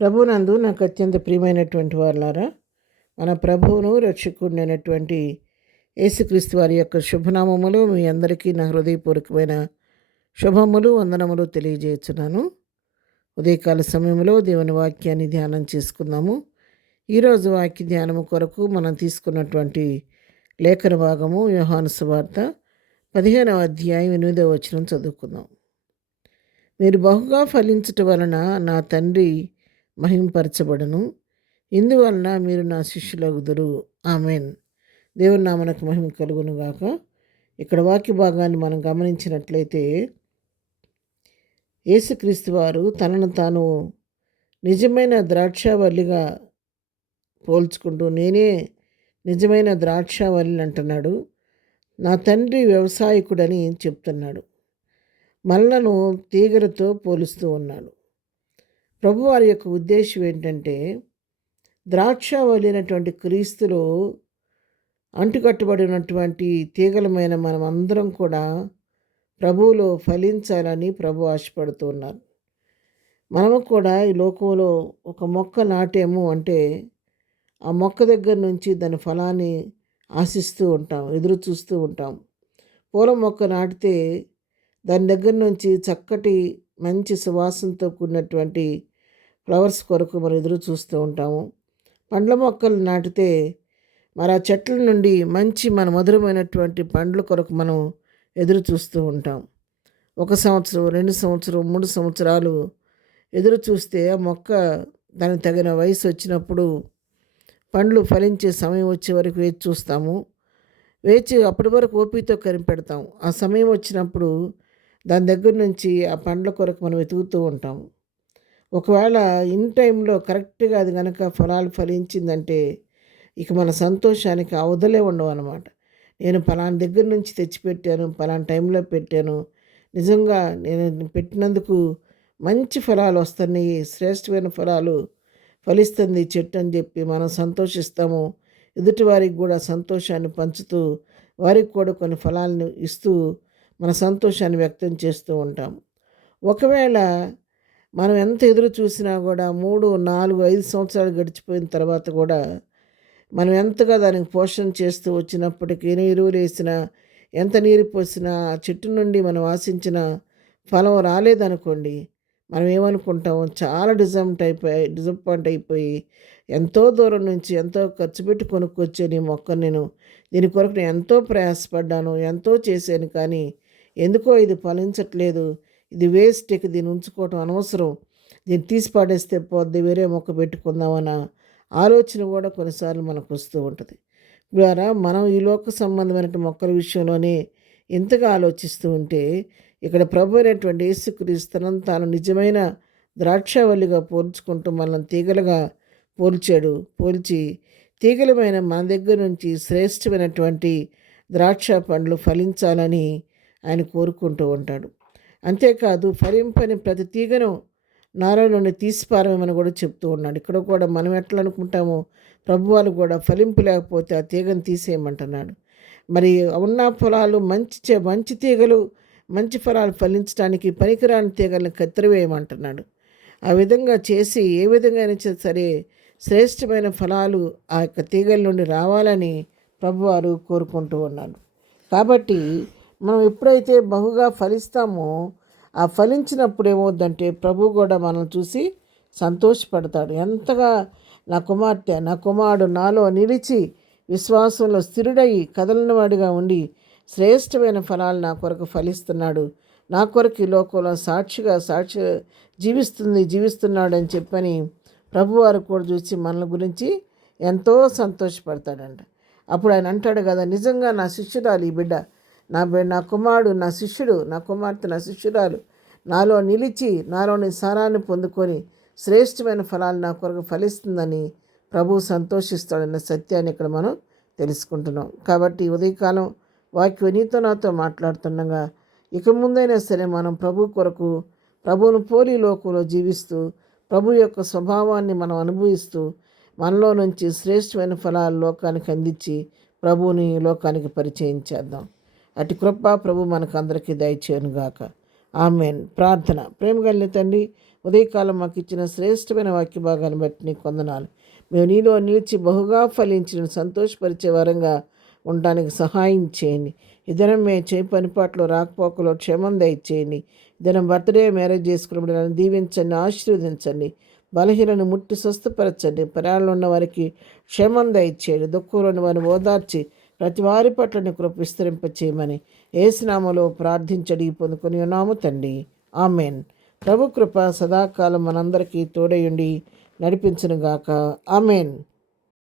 ప్రభునందు నాకు అత్యంత ప్రియమైనటువంటి వారులారా, మన ప్రభువును రక్షకుడినైనటువంటి యేసుక్రీస్తు వారి యొక్క శుభనామములు మీ అందరికీ నా హృదయపూర్వకమైన శుభములు వందనములు తెలియజేస్తున్నాను. ఉదయకాల సమయంలో దేవుని వాక్యాన్ని ధ్యానం చేసుకుందాము. ఈరోజు వాక్య ధ్యానము కొరకు మనం తీసుకున్నటువంటి లేఖన భాగము యోహాను సువార్త 15వ అధ్యాయం 8వ వచనం చదువుకుందాం. మీరు బహుగా ఫలించుట వలన నా తండ్రి మహింపరచబడను, ఇందువలన మీరు నా శిష్యులగుదురు. ఆమెన్. దేవుని నామనకు మహిమ కలుగును గాక. ఇక్కడ వాక్య భాగాన్ని మనం గమనించినట్లయితే యేసుక్రీస్తు వారు తనను తాను నిజమైన ద్రాక్షావల్లిగా పోల్చుకుంటూ నేనే నిజమైన ద్రాక్షావల్లిని అంటున్నాడు. నా తండ్రి వ్యవసాయకుడని చెప్తున్నాడు. మనలను తీగలతో పోలుస్తూ ఉన్నాడు. ప్రభువారి యొక్క ఉద్దేశం ఏంటంటే ద్రాక్షావల్లి అయినటువంటి క్రీస్తులో అంటుకట్టుబడినటువంటి తీగలమైన మనం అందరం కూడా ప్రభువులో ఫలించాలని ప్రభు ఆశపడుతూ ఉన్నారు. మనము కూడా ఈ లోకంలో ఒక మొక్క నాటేము అంటే ఆ మొక్క దగ్గర నుంచి దాని ఫలాన్ని ఆశిస్తూ ఉంటాం, ఎదురు చూస్తూ ఉంటాం. పూల మొక్క నాటితే దాని దగ్గర నుంచి చక్కటి మంచి సువాసనతో కూడినటువంటి ఫ్లవర్స్ కొరకు మనం ఎదురు చూస్తూ ఉంటాము. పండ్ల మొక్కలు నాటితే మరి ఆ చెట్ల నుండి మంచి మన మధురమైనటువంటి పండ్ల కొరకు మనం ఎదురు చూస్తూ ఉంటాం. 1 సంవత్సరం, 2 సంవత్సరం, 3 సంవత్సరాలు ఎదురు చూస్తే ఆ మొక్క దానికి తగిన వయసు వచ్చినప్పుడు పండ్లు ఫలించే సమయం వచ్చే వరకు వేచి చూస్తాము. అప్పటి వరకు ఓపికతో కనిపెడతాం. ఆ సమయం వచ్చినప్పుడు దాని దగ్గర నుంచి ఆ పండ్ల కొరకు మనం వెతుకుతూ ఉంటాము. ఒకవేళ ఇన్ టైంలో కరెక్ట్గా అది కనుక ఫలాలు ఫలించిందంటే ఇక మన సంతోషానికి అవధులే ఉండవు అన్నమాట. నేను ఫలానా దగ్గర నుంచి తెచ్చిపెట్టాను, ఫలానా టైంలో పెట్టాను, నిజంగా నేను పెట్టినందుకు మంచి ఫలాలు వస్తున్నాయి, శ్రేష్టమైన ఫలాలు ఫలిస్తుంది చెట్టు అని చెప్పి మనం సంతోషిస్తాము. ఎదుటి వారికి కూడా సంతోషాన్ని పంచుతూ వారికి కూడా కొన్ని ఫలాలను ఇస్తూ మన సంతోషాన్ని వ్యక్తం చేస్తూ ఉంటాం. ఒకవేళ మనం ఎంత ఎదురు చూసినా కూడా 3, 4, 5 సంవత్సరాలు గడిచిపోయిన తర్వాత కూడా మనం ఎంతగా దానికి పోషణ చేస్తూ వచ్చినప్పటికీ ఎరువులు వేసినా, ఎంత నీరు పోసినా ఆ చెట్టు నుండి మనం ఆశించిన ఫలం రాలేదనుకోండి, మనం ఏమనుకుంటాము, చాలా డిసప్పాయింట్ అయిపోయి ఎంతో దూరం నుంచి ఎంతో ఖర్చు పెట్టి కొనుక్కొచ్చే నీ మొక్కను నేను దీని కొరకు నేను ఎంతో ప్రయాసపడ్డాను, ఎంతో చేశాను, కానీ ఎందుకో ఇది ఫలించట్లేదు, ఇది వేస్ట్, ఇక దీన్ని ఉంచుకోవటం అనవసరం, దీన్ని తీసి పాడేస్తే పోద్ది, వేరే మొక్క పెట్టుకుందామన్న ఆలోచన కూడా కొన్నిసార్లు మనకు వస్తూ ఉంటుంది. ద్వారా మనం ఈ లోక సంబంధమైన మొక్కల విషయంలోనే ఇంతగా ఆలోచిస్తూ ఉంటే ఇక్కడ ప్రభు అయినటువంటి యేసుక్రీస్తు తాను నిజమైన ద్రాక్షావల్లిగా పోల్చుకుంటూ మనల్ని తీగలుగా పోల్చి తీగలమైన మన దగ్గర నుంచి శ్రేష్టమైనటువంటి ద్రాక్ష పండ్లు ఫలించాలని ఆయన కోరుకుంటూ ఉంటాడు. అంతేకాదు ఫలింపని ప్రతి తీగను నాలో నుండి తీసిపారమని కూడా చెప్తూ ఉన్నాడు. ఇక్కడ కూడా మనం ఎట్లా అనుకుంటామో ప్రభువాలు కూడా ఫలింపు లేకపోతే ఆ తీగను తీసేయమంటున్నాడు. మరి ఉన్న ఫలాలు మంచి తీగలు మంచి ఫలాలు ఫలించడానికి పనికిరాని తీగలను కత్తిరివేయమంటున్నాడు. ఆ విధంగా చేసి ఏ విధంగా సరే శ్రేష్టమైన ఫలాలు ఆ యొక్క తీగల నుండి రావాలని ప్రభువారు కోరుకుంటూ ఉన్నాడు. కాబట్టి మనం ఎప్పుడైతే బహుగా ఫలిస్తామో ఆ ఫలించినప్పుడు ఏమవుద్దంటే ప్రభు కూడా మనం చూసి సంతోషపడతాడు. ఎంతగా నా కుమార్తె నా కుమారుడు నాలో నిలిచి విశ్వాసంలో స్థిరుడయి కదలని వాడిగా ఉండి శ్రేష్టమైన ఫలాలు నా కొరకు ఫలిస్తున్నాడు, నా కొరకు ఈ లోకంలో సాక్షి జీవిస్తున్నాడు అని చెప్పని ప్రభువారు కూడా చూసి మన గురించి ఎంతో సంతోషపడతాడంట. అప్పుడు ఆయన అంటాడు కదా, నిజంగా నా శిష్యురాలు ఈ బిడ్డ, నా కుమారుడు నా శిష్యుడు, నా కుమార్తె నా శిష్యురాలు నాలో నిలిచి నాలోని సారాన్ని పొందుకొని శ్రేష్టమైన ఫలాలు నా కొరకు ఫలిస్తుందని ప్రభు సంతోషిస్తాడన్న సత్యాన్ని ఇక్కడ మనం తెలుసుకుంటున్నాం. కాబట్టి ఉదయకాలం వాక్యం నీతో నాతో మాట్లాడుతుండగా ఇక ముందైనా సరే మనం ప్రభు కొరకు ప్రభువును పోలి లోకంలో జీవిస్తూ ప్రభు యొక్క స్వభావాన్ని మనం అనుభవిస్తూ మనలో నుంచి శ్రేష్టమైన ఫలాలు లోకానికి అందించి ప్రభువుని లోకానికి పరిచయం చేద్దాం. అటు కృప ప్రభు మనకు అందరికీ దయచేయనుగాక. ఆమెన్. ప్రార్థన. ప్రేమ కలిగిన తండ్రి, ఉదయకాలం మాకు ఇచ్చిన శ్రేష్టమైన వాక్య భాగాన్ని బట్టి నీకు వందనాలు. మేము నీలో నిలిచి బహుగా ఫలించి నిన్ను సంతోషపరిచే వరంగా ఉండడానికి సహాయం చేయండి. ఈ దినం మేము చేయి పనిపాట్లో రాకపోకలో క్షేమం దయచేయండి. ఈ దినం బర్త్డే మ్యారేజ్ చేసుకున్నప్పుడు నన్ను దీవించండి, ఆశీర్వదించండి. బలహీనను ముట్టి స్వస్థపరచండి. ప్రయాణంలో ఉన్న వారికి క్షేమం దయచేయండి. దుఃఖంలోని వారిని ఓదార్చి ప్రతి వారి పట్ల నీ కృప విస్తరింపచేయమని యేసు నామములో ప్రార్థించి అడిగి పొందుకొని ఉన్నాము తండ్రి. ఆమెన్. ప్రభు కృప సదాకాలం మనందరికీ తోడయుండి నడిపించునుగాక. ఆమెన్.